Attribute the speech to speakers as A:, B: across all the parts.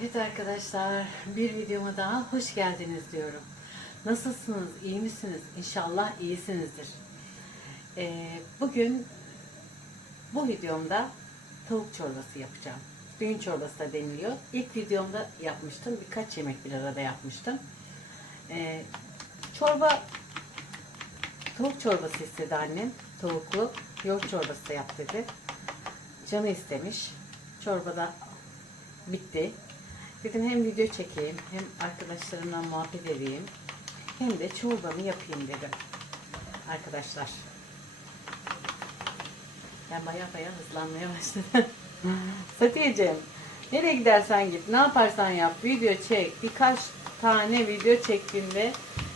A: Evet arkadaşlar, bir videoma daha hoş geldiniz diyorum. Nasılsınız, iyi misiniz? İnşallah iyisinizdir. Ee, bugün bu videomda tavuk çorbası yapacağım. Düğün çorbası da deniliyor. İlk videomda yapmıştım, birkaç yemek bir arada yapmıştım. Ee, çorba, tavuk çorbası istedi annem. Tavuklu, yoğurt çorbası da yap dedi. Canı istemiş. Çorbada bitti. Dedim hem video çekeyim hem arkadaşlarımla muhabbet edeyim hem de çorbamı yapayım dedim. Arkadaşlar. Ben baya baya hızlanmaya başladım. Satiyeciğim nereye gidersen git ne yaparsan yap video çek birkaç tane video çektiğinde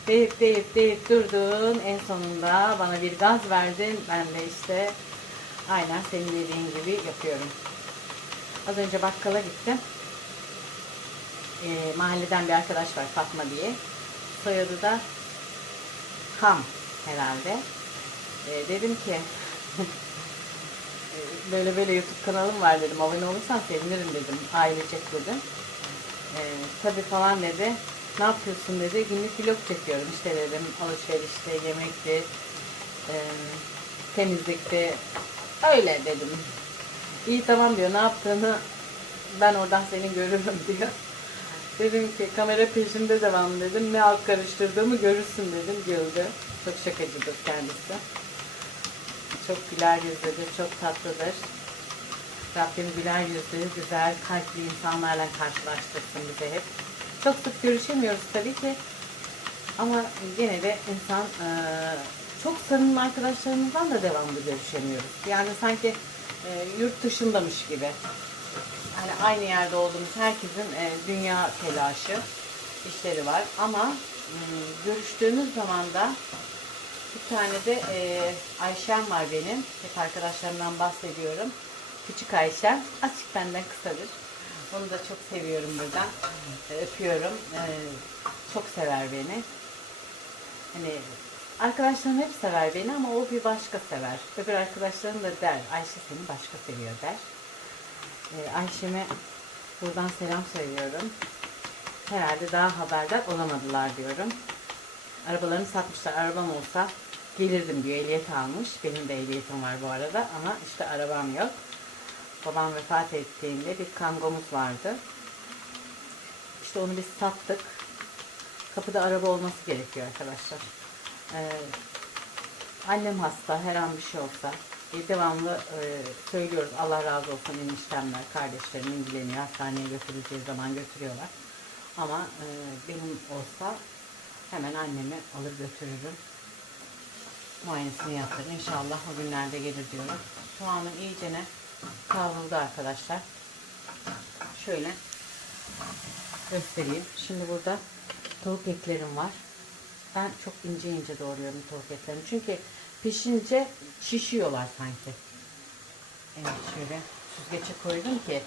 A: deyip deyip deyip durdun en sonunda bana bir gaz verdin ben de işte aynen senin dediğin gibi yapıyorum. Az önce bakkala gittim e, mahalleden bir arkadaş var Fatma diye. Soyadı da Ham herhalde. E, dedim ki böyle böyle YouTube kanalım var dedim. Abone olursan sevinirim dedim. Ailecek dedim. E, tabii falan dedi. Ne yapıyorsun dedi. Günlük vlog çekiyorum işte dedim. Alışverişte, yemekte, e, temizlikte. Öyle dedim. İyi tamam diyor. Ne yaptığını ben oradan seni görürüm diyor. Dedim ki kamera peşinde devam dedim. Ne alt karıştırdığımı görürsün dedim. Güldü. Çok şakacıdır kendisi. Çok güler yüzlüdür, çok tatlıdır. Rabbim güler yüzlü, güzel, kalpli insanlarla karşılaştırsın bize hep. Çok sık görüşemiyoruz tabii ki. Ama gene de insan çok samimi arkadaşlarımızdan da devamlı görüşemiyoruz. Yani sanki yurt dışındamış gibi hani aynı yerde olduğumuz herkesin e, dünya telaşı işleri var ama m, görüştüğümüz zaman da bir tane de e, Ayşem var benim. Hep arkadaşlarımdan bahsediyorum. Küçük Ayşem. Azıcık benden kısadır. Onu da çok seviyorum buradan. E, öpüyorum. E, çok sever beni. Hani arkadaşlarım hep sever beni ama o bir başka sever. Öbür arkadaşlarım da der. Ayşe seni başka seviyor der. Ee, Ayşem'e buradan selam söylüyorum. Herhalde daha haberdar olamadılar diyorum. Arabalarını satmışlar. Arabam olsa gelirdim diyor. Ehliyet almış. Benim de ehliyetim var bu arada ama işte arabam yok. Babam vefat ettiğinde bir kangomuz vardı. İşte onu biz sattık. Kapıda araba olması gerekiyor arkadaşlar. Ee, annem hasta. Her an bir şey olsa e, devamlı e, söylüyoruz. Allah razı olsun eniştemler, kardeşlerim ilgileniyor. Hastaneye götürüleceği zaman götürüyorlar. Ama e, benim olsa hemen annemi alır götürürüm. Muayenesini yaptırır. İnşallah o günlerde gelir diyorum. Soğanım iyicene kavruldu arkadaşlar. Şöyle göstereyim. Şimdi burada tavuk eklerim var. Ben çok ince ince doğruyorum tavuk etlerini. Çünkü pişince şişiyorlar sanki. Evet şöyle süzgece koydum ki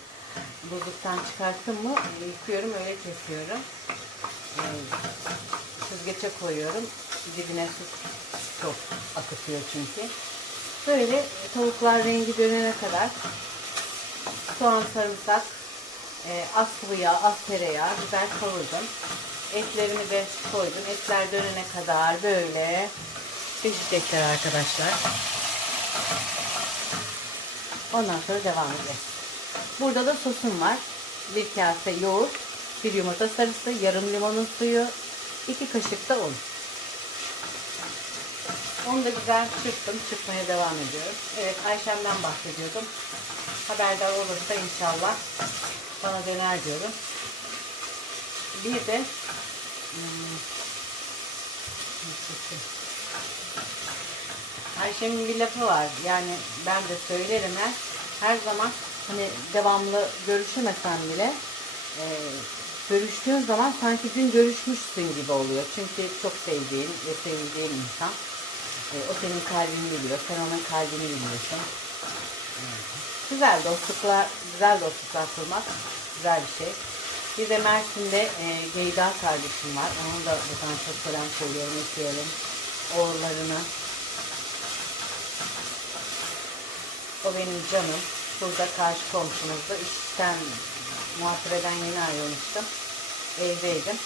A: buzluktan çıkarttım mı yıkıyorum öyle kesiyorum. Ee, süzgece koyuyorum. Dibine su çok akıtıyor çünkü. Böyle tavuklar rengi dönene kadar soğan sarımsak e, az sıvı yağ, az tereyağı, biber kavurdum. Etlerimi de koydum. Etler dönene kadar böyle pişecekler arkadaşlar. Ondan sonra devam edeceğiz. Burada da sosum var. Bir kase yoğurt, bir yumurta sarısı, yarım limonun suyu, iki kaşık da un. Onu da güzel çırptım. Çırpmaya devam ediyorum. Evet Ayşem'den bahsediyordum. Haberdar olursa inşallah bana döner diyorum. Bir de hmm, Ayşe'nin bir lafı var. Yani ben de söylerim her. Her zaman hani devamlı görüşemesen bile e, görüştüğün zaman sanki dün görüşmüşsün gibi oluyor. Çünkü çok sevdiğin ve sevildiğin insan. E, o senin kalbini biliyor. Sen onun kalbini biliyorsun. Güzel dostluklar, güzel dostluklar kurmak güzel bir şey. Bir de Mersin'de e, Geyda kardeşim var. Onun da buradan çok selam söylüyorum, öpüyorum. Oğullarını, O benim canım. Burada karşı komşumuzda işten muhasebeden yeni ayrılmıştım. Evdeydim.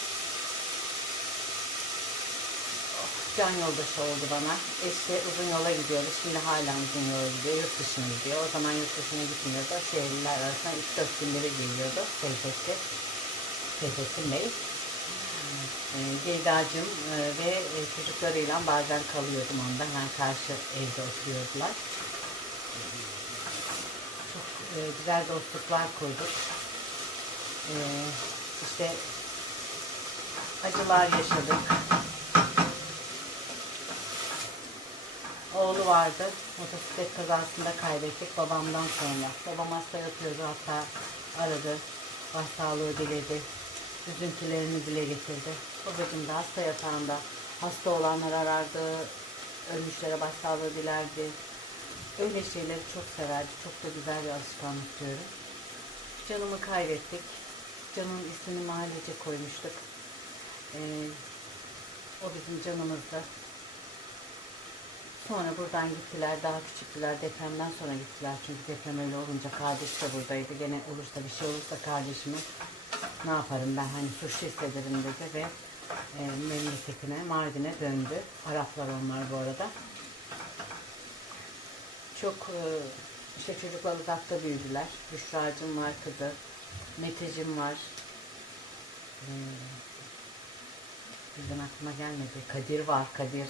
A: Can yoldaşı oldu bana. Eşi uzun yola gidiyordu. Şimdi hala uzun yola gidiyor. Yurt dışına gidiyor. O zaman yurt dışına gitmiyordu. Şehirler arasında 3-4 günleri geliyordu. Teyzesi. Teyzesi Bey. Ceyda'cığım e, ve e, çocuklarıyla bazen kalıyordum onda. Hemen karşı evde oturuyordular. E, güzel dostluklar kurduk. E, işte acılar yaşadık. Oğlu vardı. Motosiklet kazasında kaybettik babamdan sonra. Babam hasta yatıyordu hatta aradı. Başsağlığı diledi. Üzüntülerini dile getirdi. Babacım da hasta yatağında. Hasta olanlar arardı. Ölmüşlere başsağlığı dilerdi. Öyle şeyleri çok severdi. Çok da güzel bir alışkanlık diyorum. Canımı kaybettik. Canın ismini mahallece koymuştuk. Ee, o bizim canımızdı. Sonra buradan gittiler. Daha küçüktüler. Depremden sonra gittiler. Çünkü deprem öyle olunca kardeş de buradaydı. Gene olursa bir şey olursa kardeşimin ne yaparım ben hani suçlu hissederim dedi ve e, memleketine Mardin'e döndü. Araplar onlar bu arada. Çok e, işte çocuklar uzakta büyüdüler. Büşra'cığım var kızı. Meteciğim var. E, birden aklıma gelmedi. Kadir var Kadir.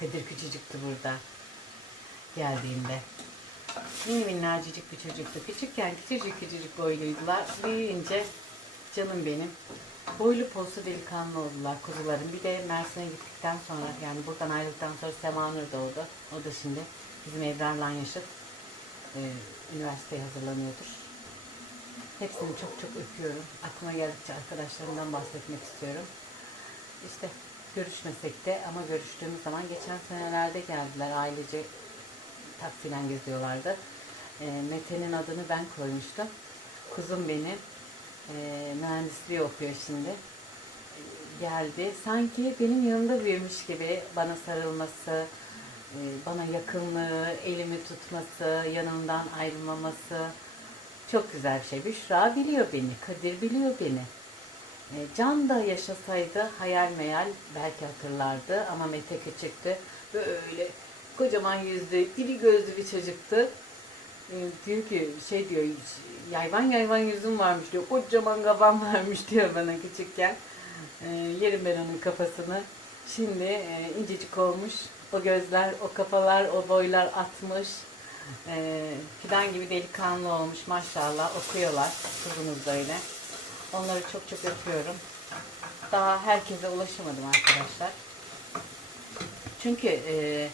A: Kadir küçücüktü burada. Geldiğinde. Min minnacıcık bir çocuktu. Küçükken küçücük küçücük boyluydular. Büyüyünce canım benim. Boylu poslu delikanlı oldular kuzularım. Bir de Mersin'e gittikten sonra yani buradan ayrıldıktan sonra Semanur doğdu. O da şimdi bizim Ebrar'la yaşıt e, üniversiteye hazırlanıyordur. Hepsini çok çok öpüyorum. Aklıma geldikçe arkadaşlarımdan bahsetmek istiyorum. İşte görüşmesek de ama görüştüğümüz zaman geçen senelerde geldiler ailece taksiyle geziyorlardı. E, Mete'nin adını ben koymuştum. Kuzum benim. E, mühendisliği okuyor şimdi. E, geldi. Sanki benim yanımda büyümüş gibi bana sarılması, bana yakınlığı, elimi tutması, yanımdan ayrılmaması çok güzel bir şey. Büşra biliyor beni, Kadir biliyor beni. E, Can da yaşasaydı hayal meyal belki hatırlardı ama Mete küçüktü. Böyle kocaman yüzlü, dili gözlü bir çocuktu. E, diyor ki şey diyor yayvan yayvan yüzüm varmış diyor. Kocaman kafam varmış diyor bana küçükken. Yerim ben onun kafasını. Şimdi e, incecik olmuş. O gözler, o kafalar, o boylar atmış. E, fidan gibi delikanlı olmuş maşallah. Okuyorlar. Kızımız da öyle. Onları çok çok öpüyorum. Daha herkese ulaşamadım arkadaşlar. Çünkü e,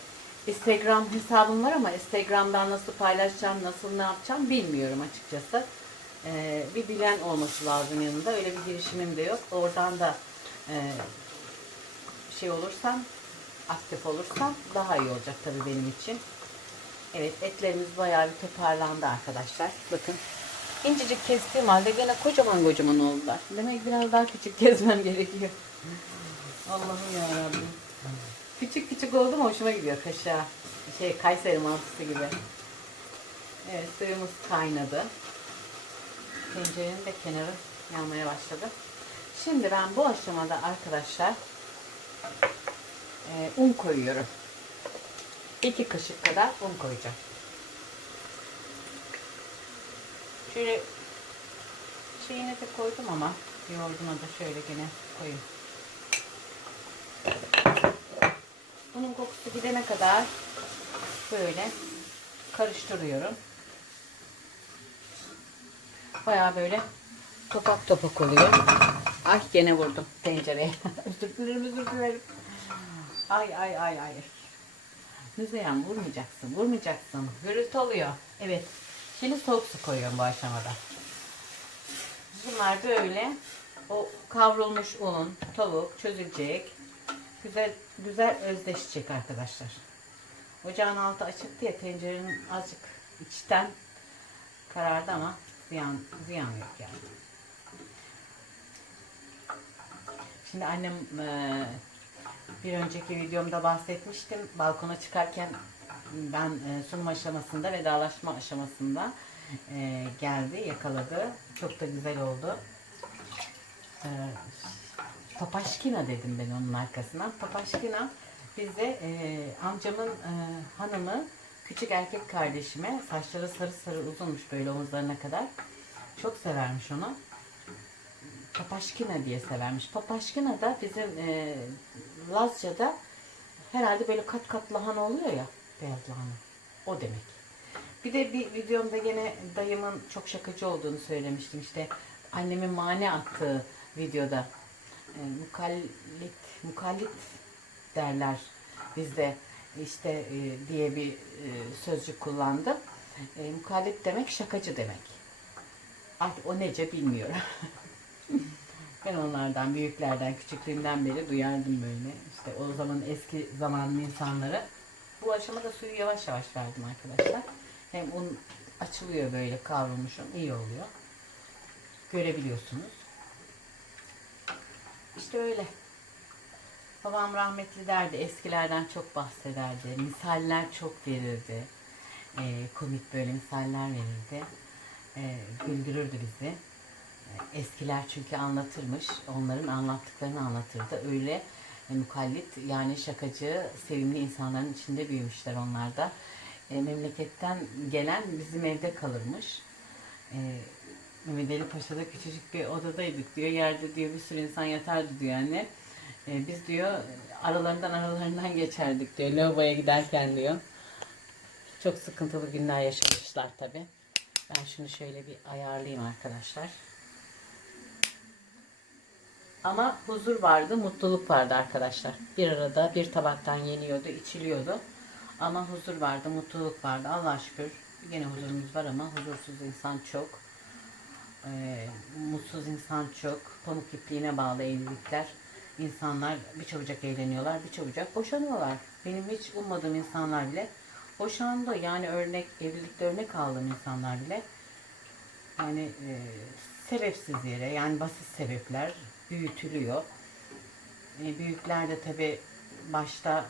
A: Instagram hesabım var ama Instagram'dan nasıl paylaşacağım, nasıl ne yapacağım bilmiyorum açıkçası. E, bir bilen olması lazım yanında. Öyle bir girişimim de yok. Oradan da e, şey olursam, aktif olursam daha iyi olacak tabii benim için. Evet etlerimiz bayağı bir toparlandı arkadaşlar. Bakın İncecik kestiğim halde gene kocaman kocaman oldular. Demek biraz daha küçük kesmem gerekiyor. Allah'ım yarabbim. Küçük küçük oldu mu hoşuma gidiyor kaşığa. Şey Kayseri mantısı gibi. Evet suyumuz kaynadı. Tencerenin de kenarı yanmaya başladı. Şimdi ben bu aşamada arkadaşlar e, un koyuyorum. 2 kaşık kadar un koyacağım. Şöyle şeyine de koydum ama yoğurduna da şöyle gene koyayım. Bunun kokusu gidene kadar böyle karıştırıyorum. Baya böyle topak topak oluyor. Ay gene vurdum tencereye. özür dilerim özür dilerim. Ay ay ay ay. Müzeyyen vurmayacaksın vurmayacaksın. Gürültü oluyor. Evet. Şimdi soğuk su koyuyorum bu aşamada. Bunlar böyle o kavrulmuş un, tavuk çözülecek. Güzel güzel özleşecek arkadaşlar. Ocağın altı açık diye tencerenin azıcık içten karardı ama ziyan, ziyan yok yani. Şimdi annem eee, bir önceki videomda bahsetmiştim. Balkona çıkarken ben e, sunum aşamasında, vedalaşma aşamasında e, geldi, yakaladı. Çok da güzel oldu. E, Papaşkina dedim ben onun arkasına. Papaşkina bize e, amcamın e, hanımı küçük erkek kardeşime saçları sarı sarı uzunmuş böyle omuzlarına kadar. Çok severmiş onu. Papaşkina diye severmiş. Papaşkina da bizim e, Lazca'da herhalde böyle kat kat lahana oluyor ya. Beyaz lahana. O demek. Bir de bir videomda gene dayımın çok şakacı olduğunu söylemiştim. İşte annemin mane attığı videoda e, mukallit, mukallit derler bizde işte e, diye bir e, sözcük kullandım. E, mukallit demek şakacı demek. Artık o nece bilmiyorum. ben onlardan, büyüklerden, küçüklüğümden beri duyardım böyle. İşte o zaman eski zamanın insanları. Bu aşamada suyu yavaş yavaş verdim arkadaşlar. Hem un açılıyor böyle kavrulmuşum. iyi oluyor. Görebiliyorsunuz. İşte öyle. Babam rahmetli derdi. Eskilerden çok bahsederdi. Misaller çok verirdi. Ee, komik böyle misaller verirdi. Ee, güldürürdü bizi. Eskiler çünkü anlatırmış. Onların anlattıklarını anlatırdı. Öyle mukallit yani şakacı, sevimli insanların içinde büyümüşler onlar da. E, memleketten gelen bizim evde kalırmış. E, Mehmet Ali Paşa'da küçücük bir odadaydık diyor. Yerde diyor bir sürü insan yatardı diyor anne. E, biz diyor aralarından aralarından geçerdik diyor. Lavaboya giderken diyor. Çok sıkıntılı günler yaşamışlar tabi. Ben şunu şöyle bir ayarlayayım arkadaşlar. Ama huzur vardı, mutluluk vardı arkadaşlar. Bir arada bir tabaktan yeniyordu, içiliyordu. Ama huzur vardı, mutluluk vardı. Allah'a şükür yine huzurumuz var ama huzursuz insan çok. Ee, mutsuz insan çok. Pamuk ipliğine bağlı evlilikler. İnsanlar bir çabucak eğleniyorlar, bir çabucak boşanıyorlar. Benim hiç ummadığım insanlar bile boşandı. Yani örnek evlilikte örnek aldığım insanlar bile yani e, sebepsiz yere yani basit sebepler büyütülüyor. E, büyükler de tabi başta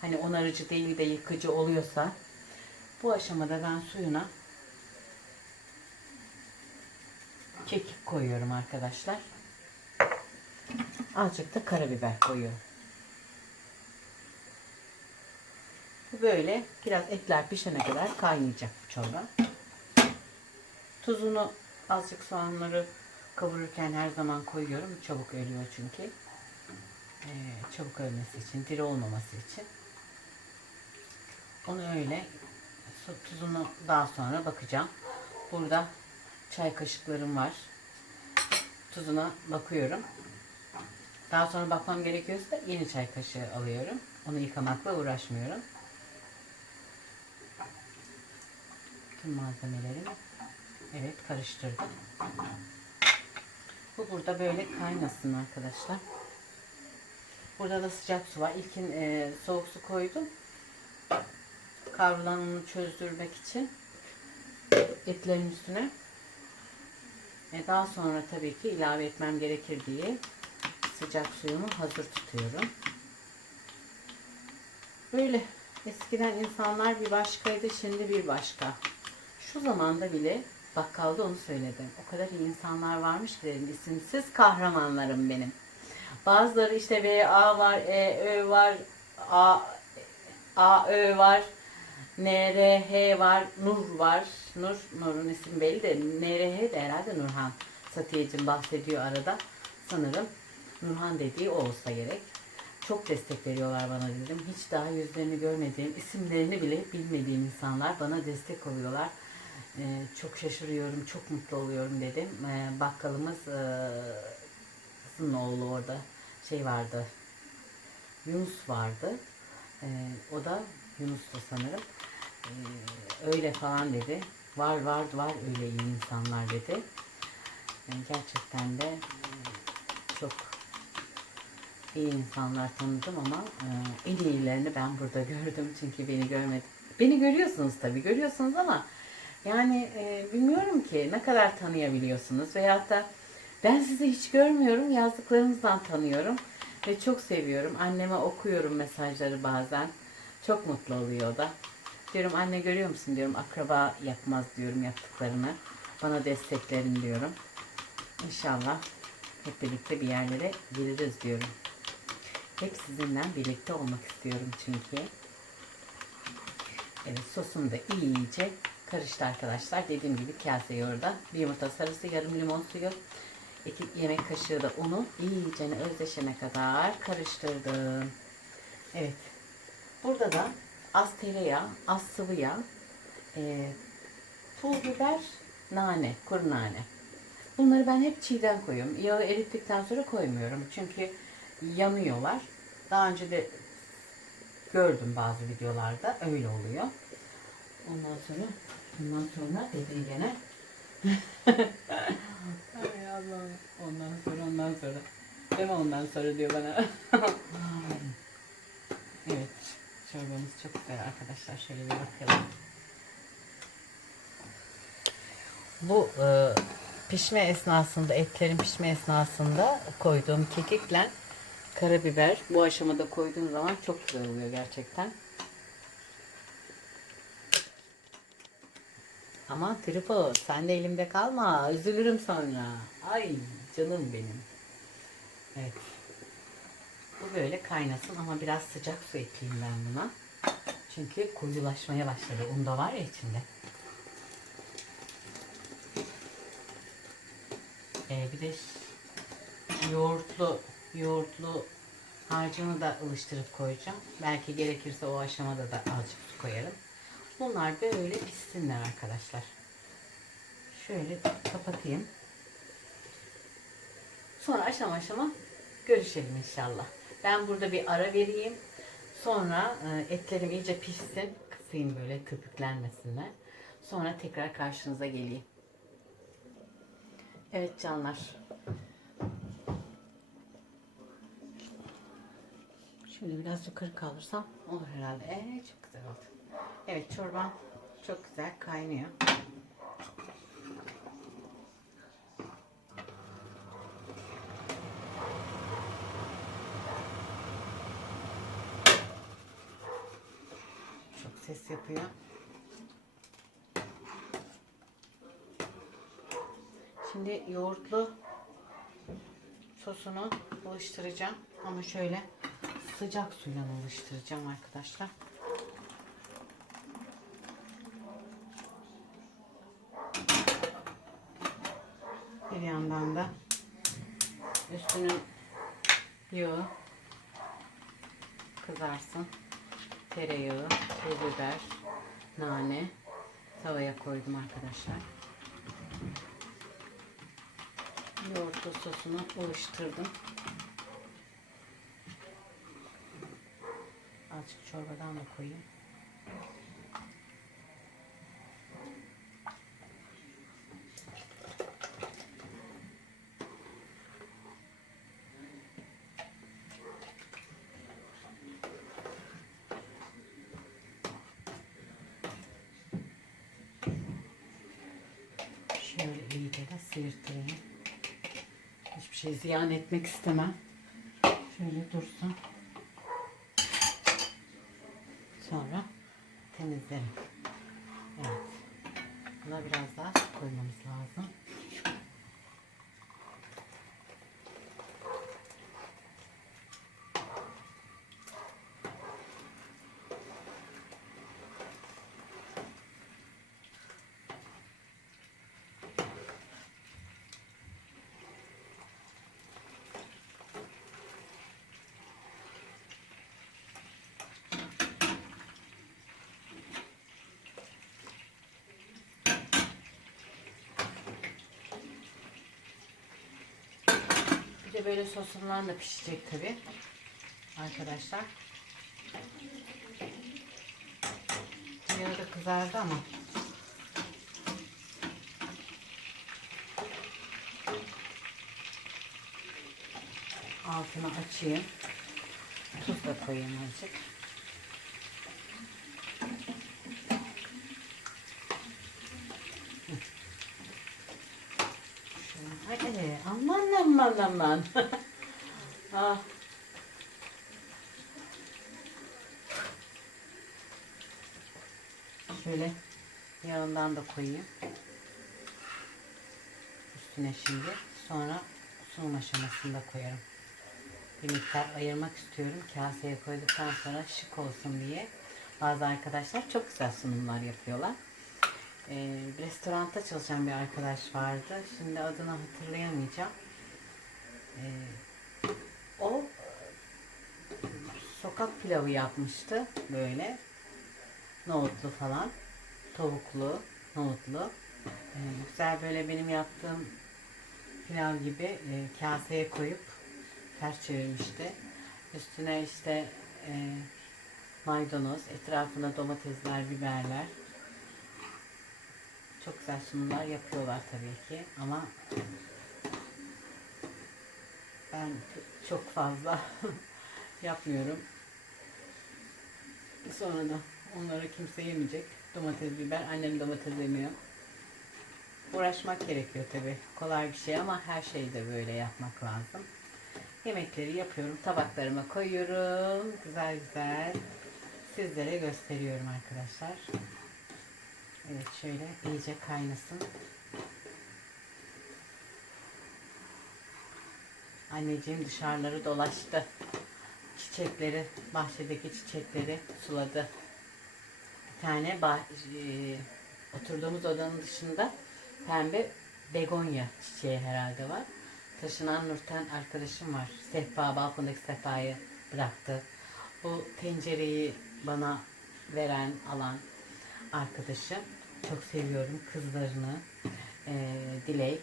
A: hani onarıcı değil de yıkıcı oluyorsa bu aşamada ben suyuna kekik koyuyorum arkadaşlar. Azıcık da karabiber koyuyorum. Böyle biraz etler pişene kadar kaynayacak bu çorba. Tuzunu azıcık soğanları kavururken her zaman koyuyorum. Çabuk ölüyor çünkü. Ee, çabuk ölmesi için, diri olmaması için. Onu öyle tuzunu daha sonra bakacağım. Burada çay kaşıklarım var. Tuzuna bakıyorum. Daha sonra bakmam gerekiyorsa yeni çay kaşığı alıyorum. Onu yıkamakla uğraşmıyorum. Tüm malzemelerimi evet karıştırdım. Bu burada böyle kaynasın arkadaşlar. Burada da sıcak su var. İlkin e, soğuk su koydum. Kavrulan unu çözdürmek için etlerin üstüne. E, daha sonra tabii ki ilave etmem gerekir diye sıcak suyumu hazır tutuyorum. Böyle eskiden insanlar bir başkaydı şimdi bir başka. Şu zamanda bile bakkalda onu söyledim. O kadar iyi insanlar varmış ki dedim. İsimsiz kahramanlarım benim. Bazıları işte V, A var, E, Ö var, A, A, Ö var, N, R, H var, Nur var. Nur, Nur'un ismi belli de N, R, H de herhalde Nurhan. Satiyeciğim bahsediyor arada. Sanırım Nurhan dediği o olsa gerek. Çok destek veriyorlar bana dedim. Hiç daha yüzlerini görmediğim, isimlerini bile bilmediğim insanlar bana destek oluyorlar. Ee, çok şaşırıyorum, çok mutlu oluyorum dedim. Ee, bakkalımız e, oğlu orada şey vardı. Yunus vardı. Ee, o da Yunus'tu sanırım. Ee, öyle falan dedi. Var var var öyle iyi insanlar dedi. Yani gerçekten de e, çok iyi insanlar tanıdım ama e, en iyilerini ben burada gördüm çünkü beni görmedi. Beni görüyorsunuz tabii görüyorsunuz ama yani e, bilmiyorum ki ne kadar tanıyabiliyorsunuz veyahut da ben sizi hiç görmüyorum yazdıklarınızdan tanıyorum ve çok seviyorum. Anneme okuyorum mesajları bazen. Çok mutlu oluyor da. Diyorum anne görüyor musun diyorum akraba yapmaz diyorum yaptıklarını. Bana desteklerin diyorum. İnşallah hep birlikte bir yerlere geliriz diyorum. Hep sizinle birlikte olmak istiyorum çünkü. Evet sosum da iyice karıştı arkadaşlar. Dediğim gibi kase yoğurda bir yumurta sarısı, yarım limon suyu, iki yemek kaşığı da unu iyice özleşene kadar karıştırdım. Evet. Burada da az tereyağı, az sıvı yağ, e, pul biber, nane, kuru nane. Bunları ben hep çiğden koyuyorum. Yağı erittikten sonra koymuyorum. Çünkü yanıyorlar. Daha önce de gördüm bazı videolarda. Öyle oluyor. Ondan sonra ondan sonra dedi gene. Ay Allah'ım. Ondan sonra ondan sonra. Deme ondan sonra diyor bana. evet. Çorbamız çok güzel arkadaşlar. Şöyle bir bakalım. Bu e, pişme esnasında, etlerin pişme esnasında koyduğum kekikle karabiber bu aşamada koyduğum zaman çok güzel oluyor gerçekten. Ama tripod sen de elimde kalma. Üzülürüm sonra. Ay canım benim. Evet. Bu böyle kaynasın ama biraz sıcak su ekleyeyim ben buna. Çünkü koyulaşmaya başladı. Un da var ya içinde. Ee, bir de yoğurtlu yoğurtlu harcını da ılıştırıp koyacağım. Belki gerekirse o aşamada da azıcık su koyarım. Bunlar böyle pişsinler arkadaşlar. Şöyle kapatayım. Sonra aşama aşama görüşelim inşallah. Ben burada bir ara vereyim. Sonra e, etlerim iyice pişsin. Kısayım böyle köpüklenmesinler. Sonra tekrar karşınıza geleyim. Evet canlar. Şimdi biraz yukarı kalırsam olur herhalde. Ee, çok güzel oldu. Evet çorban çok güzel kaynıyor. Çok ses yapıyor. Şimdi yoğurtlu sosunu oluşturacağım. Ama şöyle sıcak suyla oluşturacağım arkadaşlar. Bir yandan da üstünün yağı kızarsın. Tereyağı, pul biber, nane tavaya koydum arkadaşlar. Yoğurtlu sosunu oluşturdum. Azıcık çorbadan da koyayım. Şöyle iyice de sıyırtayım. Hiçbir şey ziyan etmek istemem. Şöyle dursun. Sonra temizlerim. Evet. Buna biraz daha koymamız lazım. De böyle sosundan da pişecek tabi. Arkadaşlar. Yağı da kızardı ama. Altını açayım. Tuz da koyayım azıcık. Aman. ah. Şöyle yağından da koyayım. Üstüne şimdi. Sonra sunum aşamasında koyarım. Bir miktar ayırmak istiyorum. Kaseye koyduktan sonra şık olsun diye. Bazı arkadaşlar çok güzel sunumlar yapıyorlar. Ee, restoranda çalışan bir arkadaş vardı. Şimdi adını hatırlayamayacağım. O sokak pilavı yapmıştı böyle. Nohutlu falan. Tavuklu, nohutlu. Ee, güzel böyle benim yaptığım pilav gibi e, kaseye koyup ters çevirmişti. Üstüne işte e, maydanoz, etrafına domatesler, biberler. Çok güzel sunumlar yapıyorlar tabii ki ama ben çok fazla yapmıyorum. Sonra da onları kimse yemeyecek. Domates, biber. Annem domates yemiyor. Uğraşmak gerekiyor tabii. Kolay bir şey ama her şeyi de böyle yapmak lazım. Yemekleri yapıyorum. Tabaklarıma koyuyorum. Güzel güzel sizlere gösteriyorum arkadaşlar. Evet şöyle iyice kaynasın. Anneciğim dışarıları dolaştı. Çiçekleri, bahçedeki çiçekleri suladı. Bir tane bah e, oturduğumuz odanın dışında pembe begonya çiçeği herhalde var. Taşınan Nurten arkadaşım var. Sehpa, balkondaki sehpayı bıraktı. Bu tencereyi bana veren, alan arkadaşım. Çok seviyorum kızlarını. Ee, Dilek,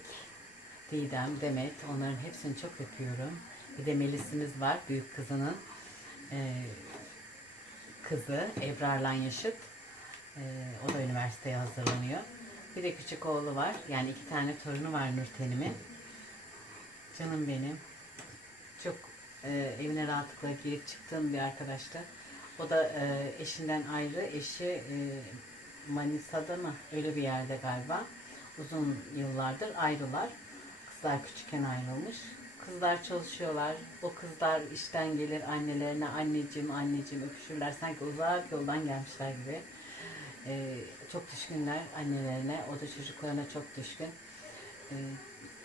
A: Didem, Demet onların hepsini çok öpüyorum. Bir de Melis'imiz var büyük kızının ee, kızı Ebrar'la yaşıt. Ee, o da üniversiteye hazırlanıyor. Bir de küçük oğlu var. Yani iki tane torunu var Nurten'imin. Canım benim. Çok e, evine rahatlıkla girip çıktığım bir arkadaştı. O da e, eşinden ayrı. Eşi e, Manisa'da mı? Öyle bir yerde galiba. Uzun yıllardır ayrılar. Kızlar küçükken ayrılmış. Kızlar çalışıyorlar. O kızlar işten gelir annelerine anneciğim anneciğim öpüşürler. Sanki uzak yoldan gelmişler gibi. Ee, çok düşkünler annelerine. O da çocuklarına çok düşkün. Ee,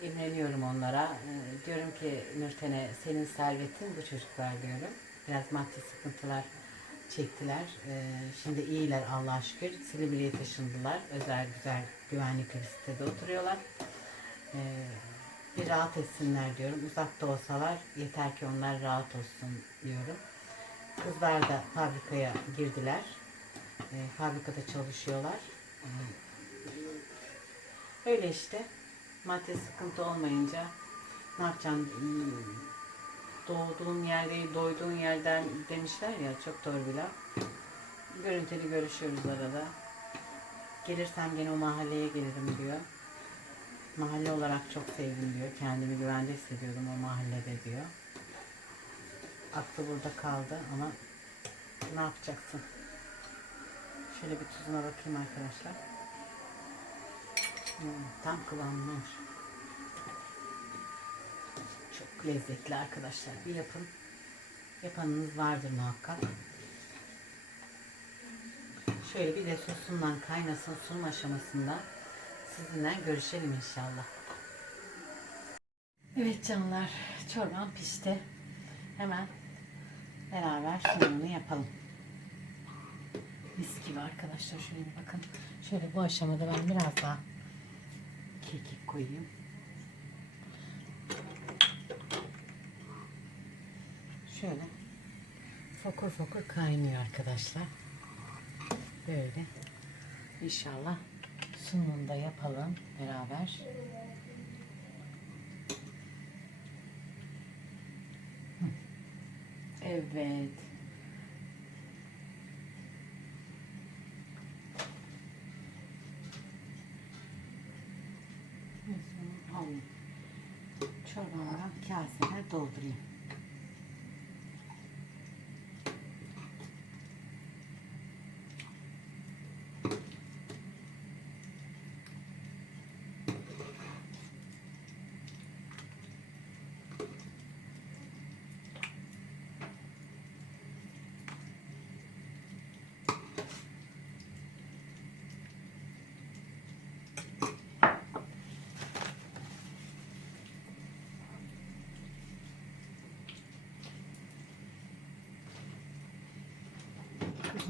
A: imreniyorum onlara. Ee, diyorum ki Nurten'e senin servetin bu çocuklar diyorum. Biraz maddi sıkıntılar çektiler. Ee, şimdi iyiler Allah'a şükür. Silivri'ye taşındılar. Özel güzel güvenlikli bir sitede oturuyorlar. Ee, bir rahat etsinler diyorum. Uzakta olsalar yeter ki onlar rahat olsun diyorum. Kızlar da fabrikaya girdiler. Ee, fabrikada çalışıyorlar. Ee, öyle işte. Maddi sıkıntı olmayınca ne yapacaksın? Hmm, Doğduğun yer doyduğun yerden demişler ya çok doğru bir laf. Görüntülü görüşüyoruz arada. Gelirsem gene o mahalleye gelirim diyor. Mahalle olarak çok sevdim diyor. Kendimi güvende hissediyorum o mahallede diyor. Aklı burada kaldı ama ne yapacaksın? Şöyle bir tuzuna bakayım arkadaşlar. Hmm, tam kıvamlıymış. Çok lezzetli arkadaşlar. Bir yapın. Yapanınız vardır muhakkak. Şöyle bir de sosundan kaynasın sunum aşamasında sizinle görüşelim inşallah. Evet canlar çorbam pişti. Hemen beraber sunumunu yapalım. Mis gibi arkadaşlar şöyle bakın. Şöyle bu aşamada ben biraz daha kekik koyayım. Şöyle fokur fokur kaynıyor arkadaşlar. Böyle. İnşallah da yapalım beraber. Evet. Çorbamdan kaseler doldurayım.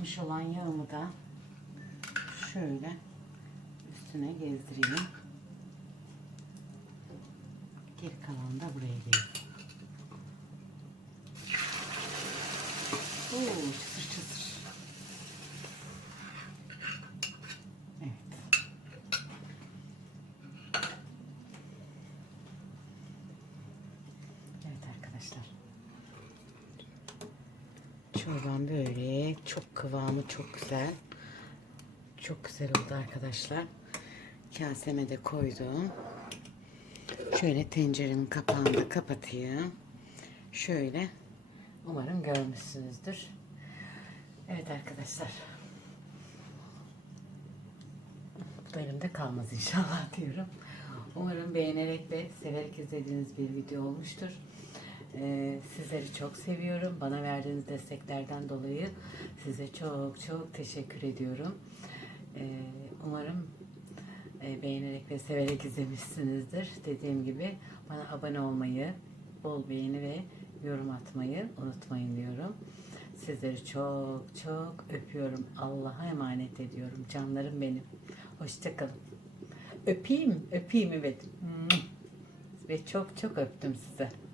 A: Kalmış olan yağımı da şöyle üstüne gezdireyim. Geri kalanı da buraya gezdireyim. Oo, çıtır çıtır. Evet. Evet arkadaşlar. Çorbam böyle çok kıvamı çok güzel. Çok güzel oldu arkadaşlar. Kaseme de koydum. Şöyle tenceremin kapağını da kapatayım. Şöyle. Umarım görmüşsünüzdür. Evet arkadaşlar. Bu elimde kalmaz inşallah diyorum. Umarım beğenerek ve severek izlediğiniz bir video olmuştur. Ee, sizleri çok seviyorum. Bana verdiğiniz desteklerden dolayı size çok çok teşekkür ediyorum. Ee, umarım e, beğenerek ve severek izlemişsinizdir. Dediğim gibi bana abone olmayı, bol beğeni ve yorum atmayı unutmayın diyorum. Sizleri çok çok öpüyorum. Allah'a emanet ediyorum. Canlarım benim. Hoşçakalın. Öpeyim, öpeyim evet. Ve çok çok öptüm size.